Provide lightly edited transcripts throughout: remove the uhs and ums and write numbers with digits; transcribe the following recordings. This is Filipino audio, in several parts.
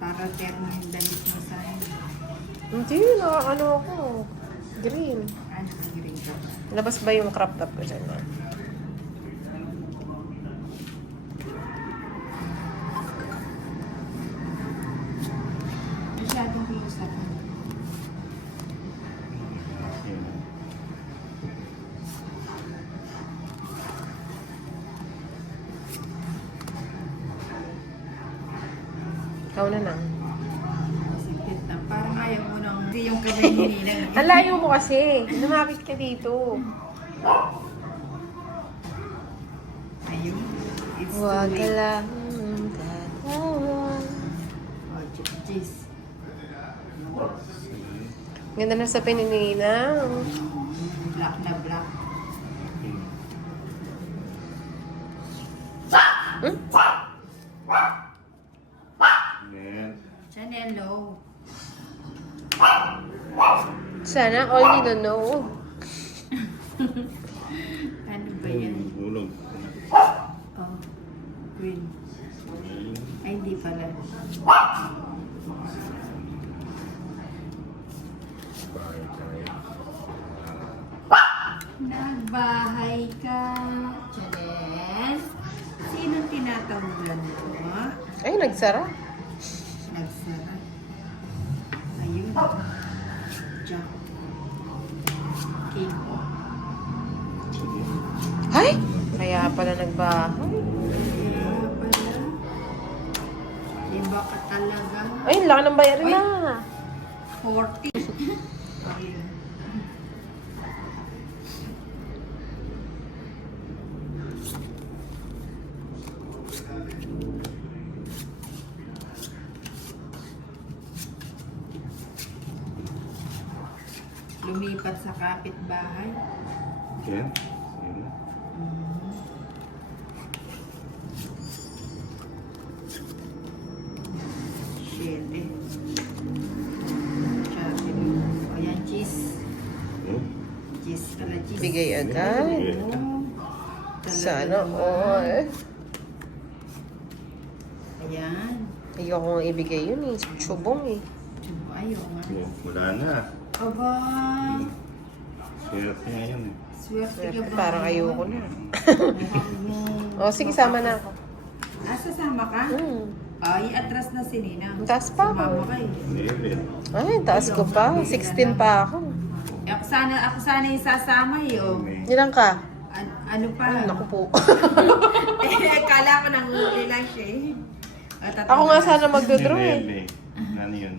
Para terno yung damit mo sa Hindi, ano ako. Green. ano ka green ka. Labas ba yung crop top ko dyan? Masyadong close ako. Ikaw na lang. Sipit na. Parang ayaw mo nang hindi yung kamay ni Ninang. Ang layo mo kasi. Lumapit ka dito. Ayun. It's Huwag too ka late. lang tatawan. Oh, jeez. Ganda na sa pininina. Black na black. Hmm? Yan. Chanel low. Sana all you don't know. Ano ba yan? Bulog. Oh, green. Ay, hindi pala. Nagbahay ka, Chanel. Sinong tinatawagan mo? Ay, nagsara. Nagsara. Ayun. Jack. King. Ay! Kaya pala nagbahay. Kaya pala. Iba ka talaga. Ay, laki ng bayarin Ay. na. 40. Ayun. Lumipat sa kapitbahay. Yan. Sige. Siyete. Tsaka, o yan, cheese. Oh. Cheese pala, cheese. Bigay agad. Oo. Sana Talaga all. naman. Ayan. Ayoko nga ibigay yun eh. Chubong eh. Ayaw nga. Oh, wala na. Aba, Swerte nga yun eh. swerte ka ba? Parang ayoko na. Mukhang- O, sige, sama na ako. Ah, sasama ka? Hmm. Ay, atras na si Nina. Ang taas pa ako. Sumama ka eh. Hindi. Ay, taas ko pa. 16 pa ako. Eh, ako sana yung sasama eh. Oh. Ilang ka? Ano pa? Ay, naku po. Eh, kala ko nanguli lang siya eh. Ako nga sana magdodraw eh. Hindi. Ano yun?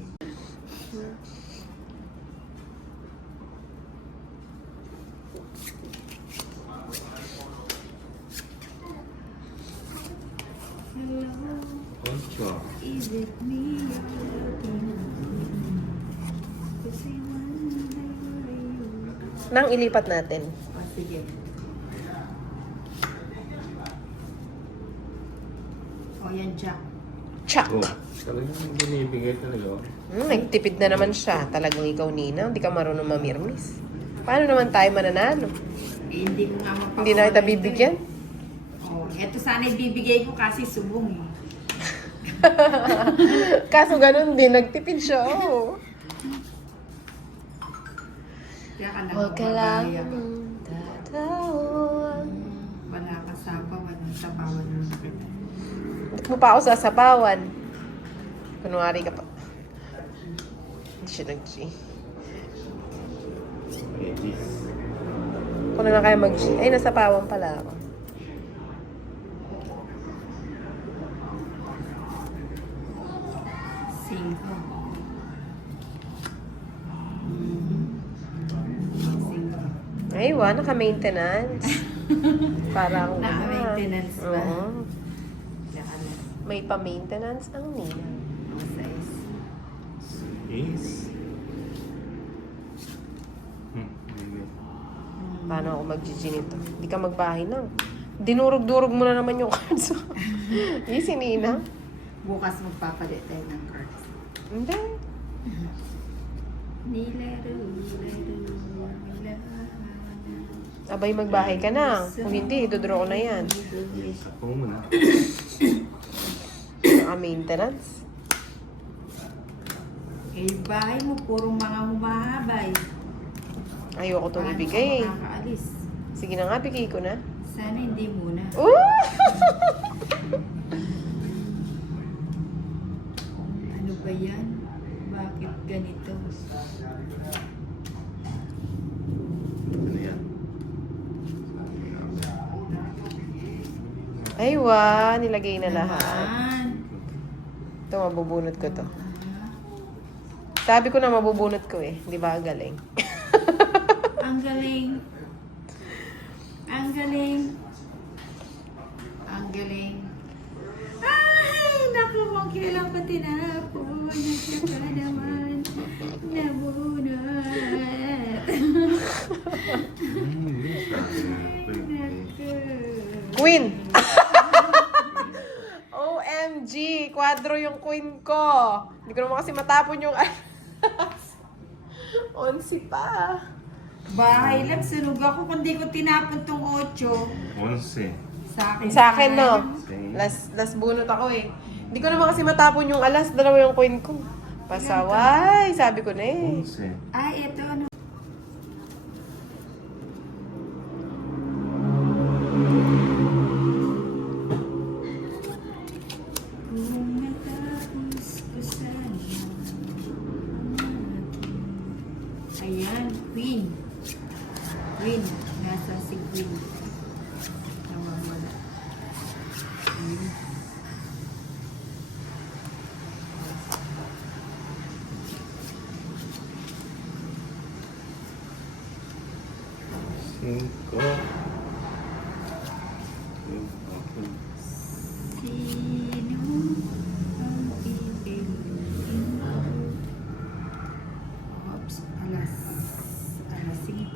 Ocho. Is it me you're looking at? Kasi Nang ilipat natin. Oh, sige. Oh, yan, Jack. Chuck. Oh, talagang binibigay talaga. Oh. Nagtipid na naman siya. Talagang ikaw, Nina. Hindi ka marunong mamirmis. Paano naman tayo mananalo? Eh, hindi ko nga mapapawala. Hindi na kita bibigyan? Oh, eto sana ibibigay ko kasi subong eh. Kaso ganun din, nagtipid siya. Oh. Kaya ka lang Huwag ka lang mabaya. tatawan. Wala ka sabaw, walang sabawan ng kita. Ba't mo pa ako sasabawan? Kunwari ka pa. Hindi siya nag-G. Ladies. Kung na lang kaya mag-G. Ay, nasapawan pala ako. Cinco. Cinco. Ay, naka-maintenance. Parang Naka-maintenance ba? Oo. Saka na. May pa-maintenance ang Nina. Size. Is. Hindi. Paano ako mag-GG nito? Hindi ka magbahay na. Dinurog-durog mo na naman yung cards. Easy, Nina. Bukas magpapalit tayo ng cards. Hindi. Nilaro. Abay, magbahay ka na. Kung hindi, idodraw ko na yan. Ako muna. Naka-maintenance. Eh, bahay mo, purong mga humahabay. Ayoko itong Paano ibigay. ka makakaalis? Sige na nga, bigay ko na. Sana hindi muna. Ano ba yan? Bakit ganito? Ano yan? Ay, wow. Nilagay na lahat. Naman. Ito, mabubunot ko to. Sabi ko na mabubunot ko eh. Di ba? Ang galing. Ang galing. Ang galing. Ang galing. Ay, naku, kung kailan pa tinapon. Nagsaka naman. Nabunot. Queen! OMG! Quadro yung queen ko. Hindi ko naman kasi matapon yung onsi pa. Bahay lang, sunog ako kung di ko tinapon tong 8. 11. Sa akin. Sa akin, no? Okay. Last bunot ako eh. Hindi ko naman kasi matapon yung alas. Dalawa yung queen ko. Pasaway! Sabi ko na eh. 11. Ay, ito ano. Kung natapos ko sana ang aking- Ayan, Queen. Queen. Nasa si Queen. Nawawala. Queen. Cinco. Sino ang iiling mo? Oops, alas 5.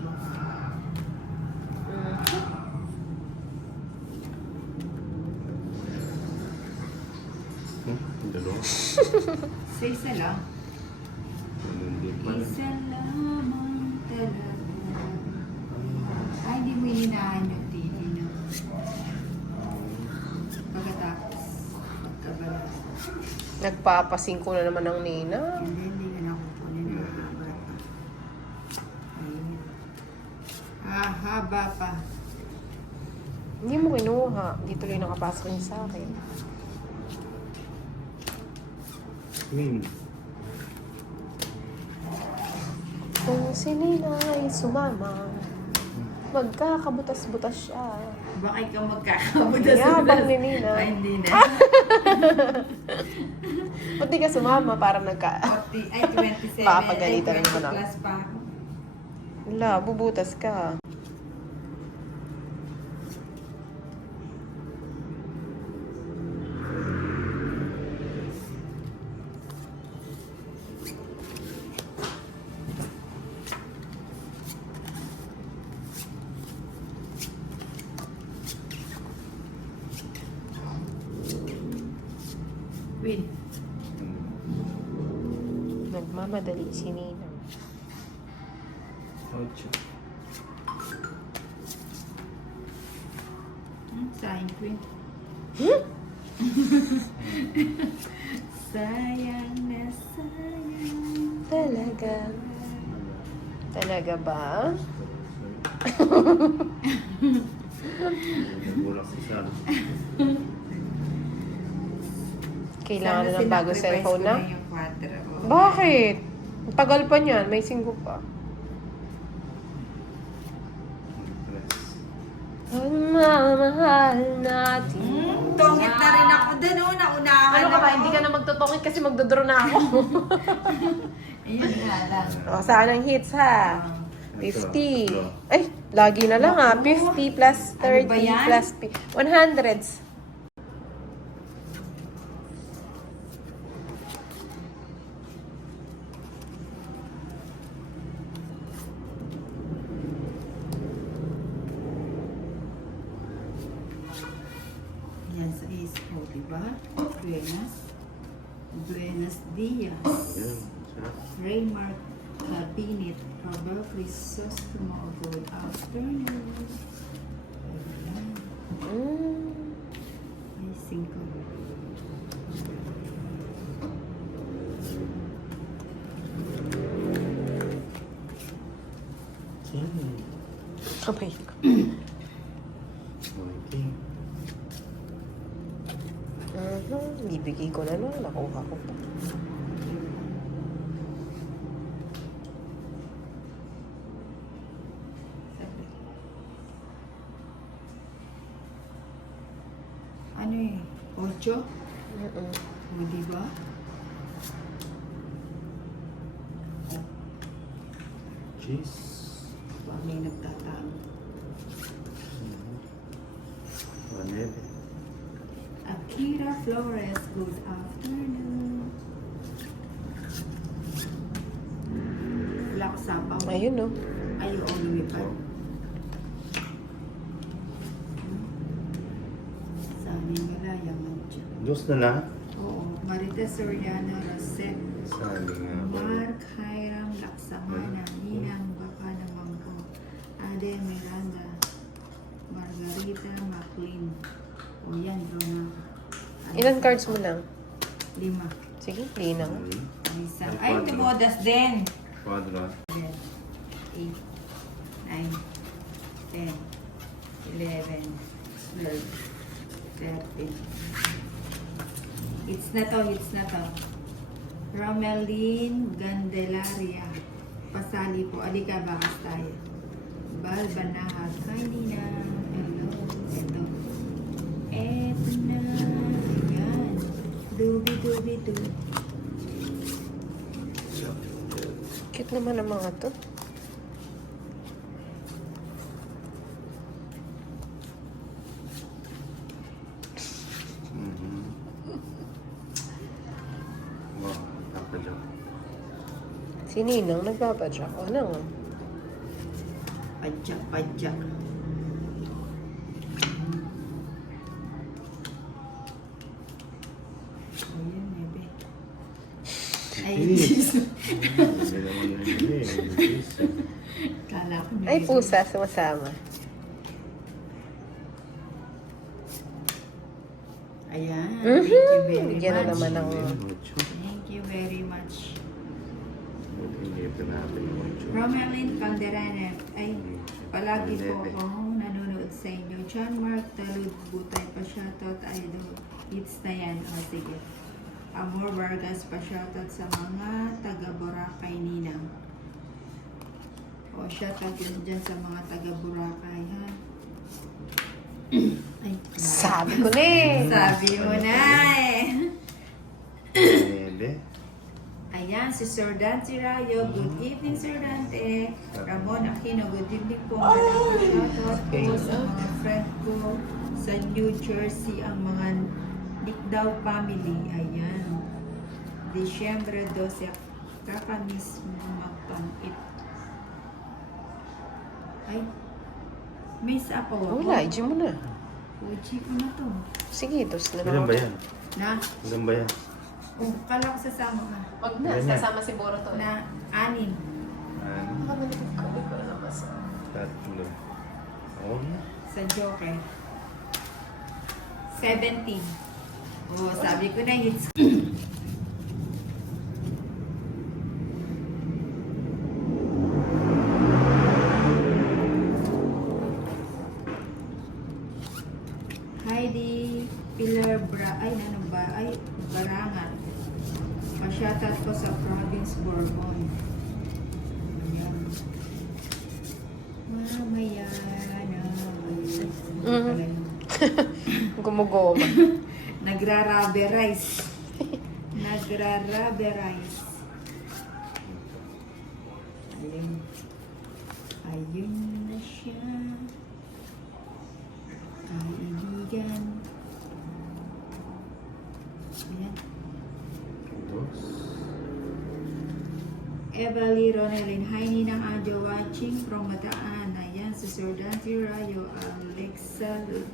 Dalawa. Sa isa lang. Hindi pa. Isa lamang talaga. Ay, hindi mo hinaan yung titi, no? Pagkatapos, pagkabalas. Nagpapasingko na naman ang nina. Hindi ka nakukunin ang haba pa. Ayun. Haba pa. Hindi mo kinuha. Dito lang nakapasok niya sa akin. Queen. Kung si Nina ay sumama, magkakabutas-butas siya. Baka ikaw magkakabutas. Yabang ni Nina. Ay, hindi na. Ba't di ka sumama para nagka... 40, ay, 27. Papagalitan Ay, na naman 20 ako. plus pa ako. Wala, bubutas ka. Queen. Nagmamadali si Nina. 8. Sayang, Queen. Hmm? Sayang na sayang. Talaga. Talaga ba? Nagulak si Sal. Kailangan na Sana ng bago sinacrifice cellphone ko na? yung 4. Bakit? Ang tagal pa niyan. May 5 pa. Ang mamahal natin. Tongit na rin ako dun, oh. Naunahan Ano ka ba? ako. Hindi ka na magtutungit kasi magdodraw na ako. Ayun nga lang. O, saan ang hits ha? Ito, 50. ito. Ay, lagi na lang ha. 50 plus 30 Ano ba yan? plus 100s. Yan sa ispo, diba? Buenos Dias. Yan. Sarap. Raymark Cabinet. Herbal Crisostomo of Good Afternoon. Ayan. Ay, 5. Kamay ko. Okay. Bibigay ko na nun. Nakuha ko pa. Ano eh? 8? O, diba? Cheese. Pag may nagtatang. 9. Akira Flores, good afternoon. Laksapaw. Ayun, no? Ayaw ang lumipad. Saan yung malayaman dyan? Dos na lang. Oo. Marites Soriano, Rosette. Sali nga ba? Mark Hiram Laksamana, Ninang Baka naman po. Ade Miranda, Margarita McLean. O yan, bro na. Ilan cards mo lang? 5. Sige, linang. Ay, isang. Ay, timodas din. Quadra. 8, 9, 10, 11, 12, 13. Hits na to, hits na to. Romeline Candelaria. Pasali po. Alika, bakas tayo. Balbanahag. Hi, Nina. Hello. Ito. Eto na. Ayan. Dubi-dubi-du. Cute naman ang mga to. Wow, nakakalaw. Si Ninang nagpapadyak. O na nga. Padyak, padyak. Ayan, bebe. Ay, Hindi naman yun eh. Cheese. kala ko Ay, pusa. Sumasama. Ayan. Thank you very Bigyan na much. naman ng... Ocho. Thank you very much. Hindi pa natin yung ocho. Romeline Calderana. Ay, palagi po Neve. akong nanonood sa inyo. John Mark Talud Butay pa shoutout idol. It's na yan. O, sige. Amor Vargas pa shoutout sa mga taga Boracay Ninang. O, shoutout yun dyan sa mga taga Boracay, ha? Ay, Sabi ko na eh. sabi mo na eh. 9. Ayan, si Sir Dante Rayo. Good evening, Sir Dante. Ramon Aquino, good evening po. Maraming shoutout po sa mga friend ko sa New Jersey, ang mga Dikdaw family. Ayan. Disyembre 12, kakamis magpangit. Ay, may sapaw ako. Wala, i mo na. Uchi ko na to. Sige, dos na Ilan lang. ba yan? Na? Ilan ba yan? Oh, kala ko sasama ka. Wag na, sasama si Boro to. Na, 6. Ano? Tatlo. Oo na. Sa Joker. 17. Oh, sabi ko na hits. Heidi Pilar ay ano ba? Ay, Barangan. Pa-shoutout ko sa province Bourbon. Ayan. Mamaya na. Gumugoma. Nagra-rubberize. Nagra-rubberize. Ayun. Ayun na siya. Kaibigan. Ayan. Dos. Eva Lee Ronelyn. Hi, Ninang Adjo watching from Mataan. Ayan, si Sir Dante Rayo. Alexa. Ano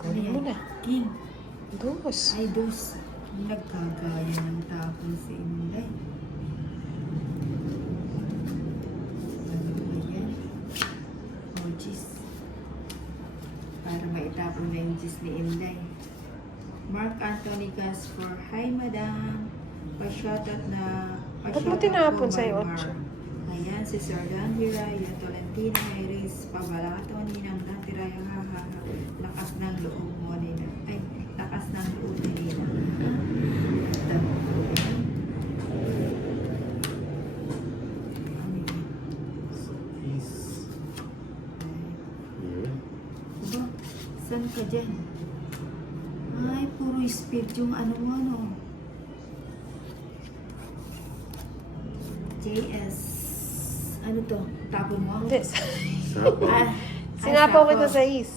Kunin mo yan? na. King. Dos. Ay, dos. Nagkagaya ng tapon si Inday. Ano ba yan? Oh, jeez. Para maitapon na yung jeez ni Inday. Mark Anthony Casfor. Hi, madam. Pa-shoutout na... Ba't mo tinapon sa po, iyo, Mar. Otso? Ayan, si Sir Dan Tiraya, Tolentino, Iris, Pabalato, Ninang Dan Tiraya, hahaha. Lakas ng loob mo, Nina. Ay, lakas ng loob ni Nina. Tama po yan. Is. Yeah. Aba, saan ka dyan? Ay, puro speed yung ano mo, no? JS. Ano to? Tapon mo? Hindi. Sapo. Ah, Sinapaw ay, kita sapo. sa is.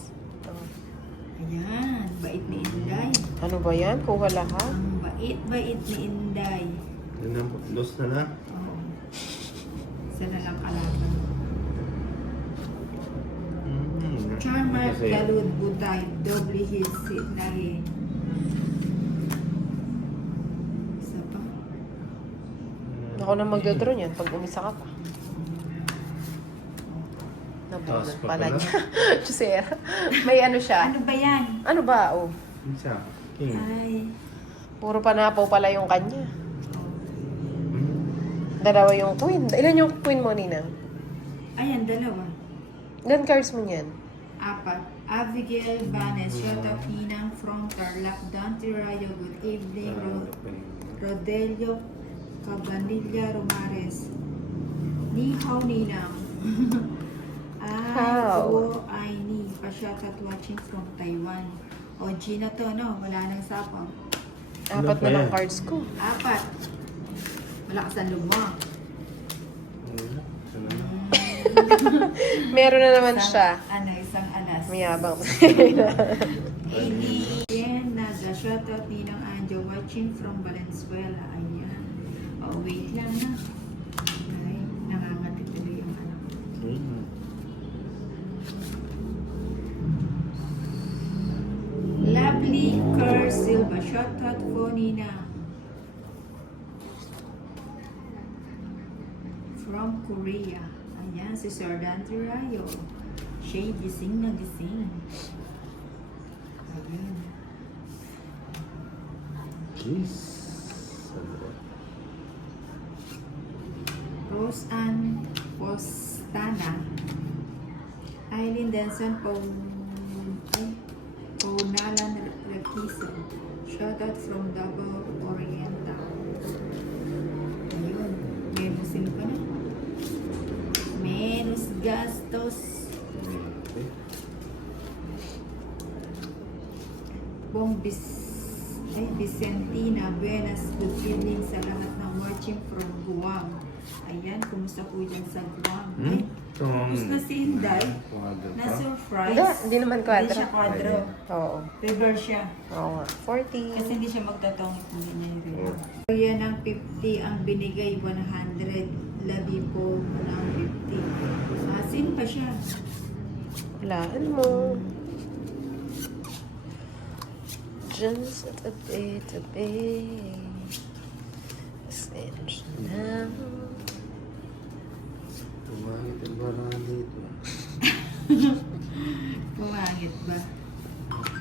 Ayan, bait ni Inday. Ano ba yan? Kuha lahat? Ang bait-bait ni Inday. Dos na na. Oo. Isa na lang kalaban. Charmer, Kasi, Galud, Butay, Doble Hilsit, Lahi. Isa pa. Ako na magdodraw niyan pag umisa ka pa. Nabunod Taas pa pala pala. niya. Chusera. May ano siya. Ano ba yan? Ano ba? Oh. Isa. King. Ay. Puro panapaw pala yung kanya. Hmm. Dalawa yung queen. Ilan yung queen mo, Ninang? Ayan, dalawa. Ilan cards mo niyan? 4. Abigail Banes, Shota Pinang, from Tarlac, Dante Rayo, good evening, Rodelio Cabanilla Romares. Ni hao Ninang. Ay, How? oo, ay ni. Pa-shoutout watching from Taiwan. O, Gina to, no? Wala nang sapang. Apat pa na lang yan? cards ko. 4. Malakas ang luma. Meron na naman siya. Ano, isang alas. Mayabang. Amy Jen nag-shoutout Ninang Anjo watching from Valenzuela. Ayan. Oh, wait lang na. Ay, nangangatid tuloy yung anak. Lovely Kerr Silva. Shoutout po Nina. From Korea. Ayan, si Sir Dante Rayo. Siya'y gising na gising. Ayan. Kiss. Rose Ann Postana. Eileen Denson Paunalan Raquiso. Shoutout from Davao Oriental. Ayun. May busin pa na. Menos gastos. Vicentina, buenas, good evening sa lahat ng watching from Guam. Ayan, kumusta po dyan sa Guam? Ay, kumusta si Inday? Na-surprise. Hindi naman quadro. Hindi siya quadro. Oo. Reverse siya. Oo nga. 40. Kasi hindi siya magtatong kung hindi niya yung reverse. Kaya ng 50 ang binigay 100. Labi po ng 50. Asin pa siya. Walaan mo. Just a bit. Pasensya na. Tumangit ang barang dito. Pumangit ba?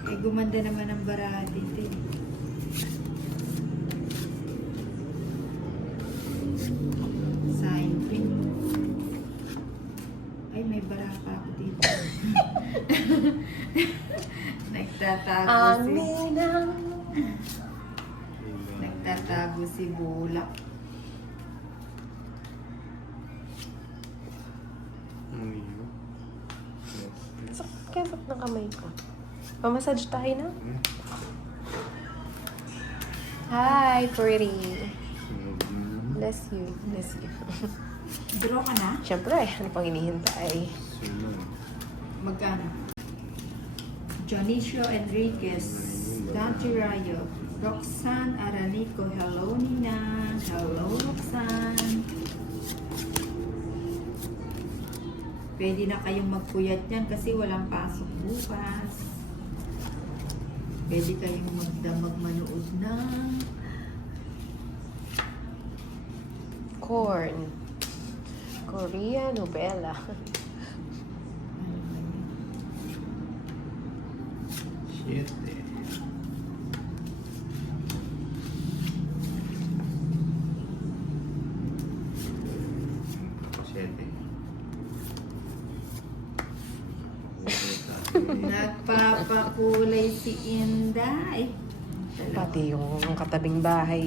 Eh, gumanda naman ang baraha dito eh. Sign pin. Ay, may baraha pa ako dito. Nagtatago Ang si... ninang. Nagtatago si Bulak. Sakit ng kamay ko. Pamassage tayo na. Hi, pretty. Bless you. Bless you. Draw ka na? Siyempre, ano pang hinihintay? Magkano? Jonicio Enriquez, Dante Rayo, Roxanne Aranico, hello Nina, hello Roxanne. Pwede na kayong magpuyat yan kasi walang pasok bukas. Pwede kayong magdamag manood ng Corn. Korea novela. Shit eh. Nagpapakulay si Inday. Pati yung katabing bahay.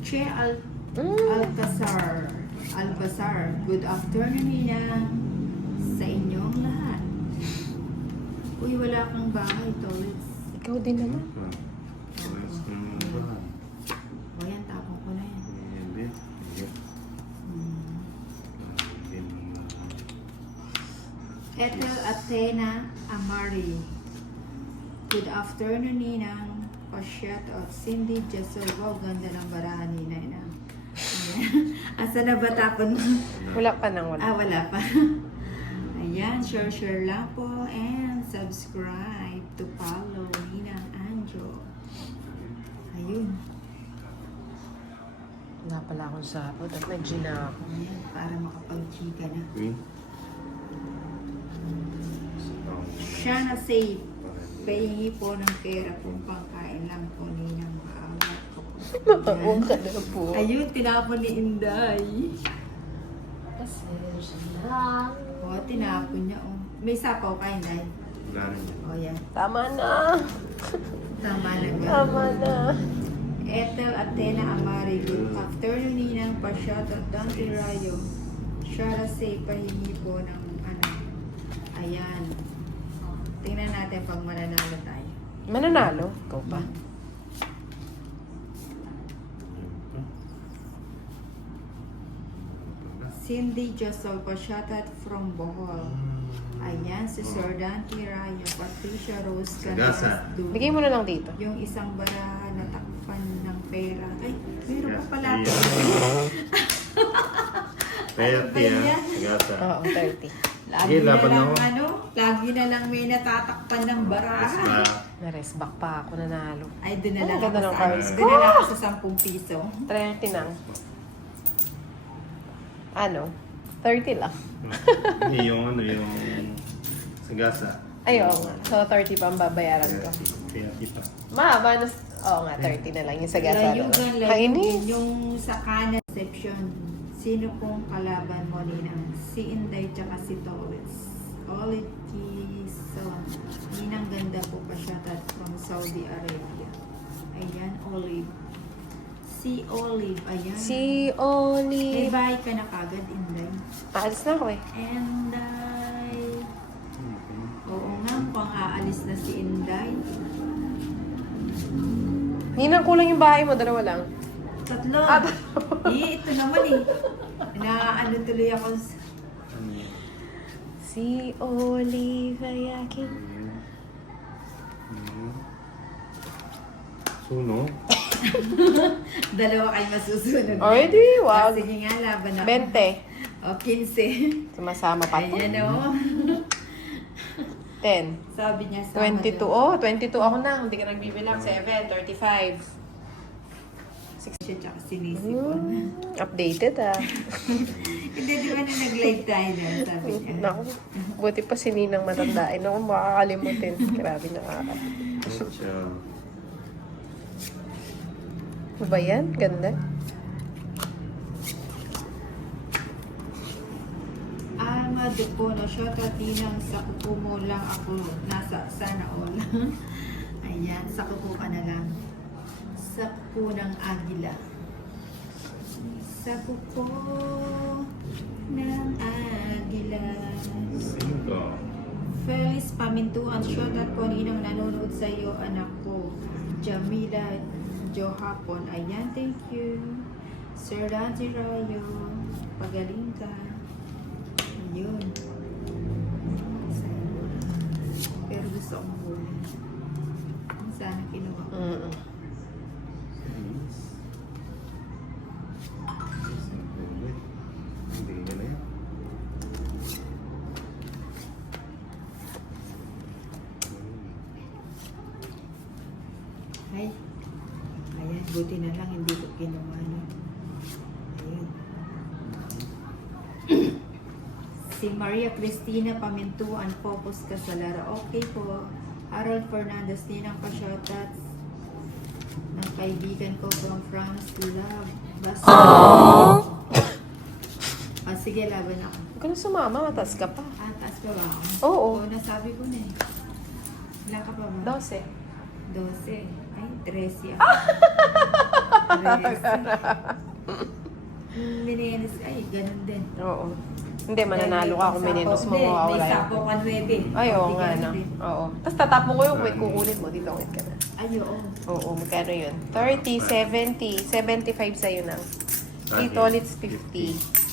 Che Alcazar. Good afternoon, Ninang. Sa inyong lahat. Uy, wala kang bahay, Tolis. Ikaw din naman. O yan, tapon ko na yan. Ethel Athena Amari. Good afternoon, Ninang. Pa-shout out Cindy Jessel. Wow, ganda ng barahan ni Ninang. Asa na ba tapon mo? Wala pa nang wala. Wala pa. Ayan, share lang po and subscribe to follow Ninang Anjo. Ayun. Wala pala akong sapot at nag-gin na ako. Ayan, para makapag-chika na. Siya na safe. Pahingi po ng pera kung pangkain lang po Ninang maawat ko po. Huwag ka na po. Ayun, tinapon ni Inday. O, tinapon niya. Oh. May sapaw ka, Inday. O, yan. Tama na. Tama na ba? Tama na. Ethel Athena Amari. Good afternoon, Ninang. Pa-shoutout Dante Rayo. Shara say pahingi po ng ano. Ayan. Tingnan natin pag mananalo tayo. Mananalo? Ikaw pa. Cindy Josol, pa-shoutout from Bohol. Ayan, si Sir Dante Rayo. Patricia Rose Sagasa. Canas. Bigay mo na lang dito. Yung isang baraha na takpan ng pera. Ay, meron pa pala. Kaya Ano ba tiya, yan? gasa. Oo, 30. Lagi Sige, na laban lang, ako. lagi na lang may natatakpan ng baraha. Na-rest back pa ako nanalo. Ay, doon na lang Ang ganda ako ng sa, cards doon na lang ako sa 10 piso. 30 nang. Ano? 30 lang. Hindi yung ano, yung sagasa. Ay, oo nga. So, 30 pa ang babayaran ko. Kaya kita. Mahaba na. Oo nga, 30 na lang yung sagasa. Layugan, Kainis. yung sa kanan section. Sino pong kalaban mo, Ninang? Si Inday tsaka si Torres. Olive Kison. Ninang ganda po pa siya from Saudi Arabia. Ayan, Olive. Si Olive, ayan. Si May Oli. bahay ka na kagad, Inday. Paalis na ako eh. Inday. Oo nga, mukhang aalis na si Inday. Ninang kulang yung bahay mo, dalawa lang. 3. Ito naman eh. Ano tuloy ako. Si Olive ay aking. Suno. Dalawa kayo masusunod. Ay, di, wag. Sige nga, laban ako. 20. O, 15. Sumasama pa to. Ayan o. 10. Sabi niya sa 22. Oh, 22 ako na. Hindi ka nagbibilang. 7, 35. Siya tsaka sinisipon. Updated ah. Hindi, di ba na nag-live tayo na, sabi niya. Naku, buti pa si Ninang matandain. Naku, makakalimutin. Grabe nakaka. Siya. Ano ba yan? Ganda. Alma Dupono, shoutout Ninang, sa kuko mo lang ako. Nasa sana all. Ayan, sa kuko ka na lang. Sa kuko ng agila. Sa kuko ng agila. Sino to? Feliz Pamintuan, shoutout po Ninang, nanonood sa iyo, anak ko. Jamila Johapon, ayan, thank you. Sir Dante Rayo, pagaling ka. Ayun. Pero gusto kong huli. Sana kinuha ko. Hindi ka na yan. Ay. Ayan, buti na lang hindi ko kinuha yun. Ayun. Si Maria Cristina Pamintuan, focus ka sa laro. Okay po. Harold Fernandez, Ninang pa-shoutouts ng kaibigan ko from France, love. Basta. Sige, laban ako. Huwag ka na sumama, mataas ka pa. Taas pa ba ako? Oo. Nasabi ko na eh. Ilan ka pa ba? 12. 12. Ay, 13 ako. 13. Minenos, ay, ganun din. Oo. Hindi, mananalo ka kung minenos mo, Hindi, mawawala may yun. sapo ka 9. Ay, oo nga na. Ganun din. Oo. Tapos tatapon ko yung wait, kukunin mo. Dito, wait ka na. Ay, oo. Oo, magkano yun? 30, 70, 75 sa'yo na. Dito, it's 50.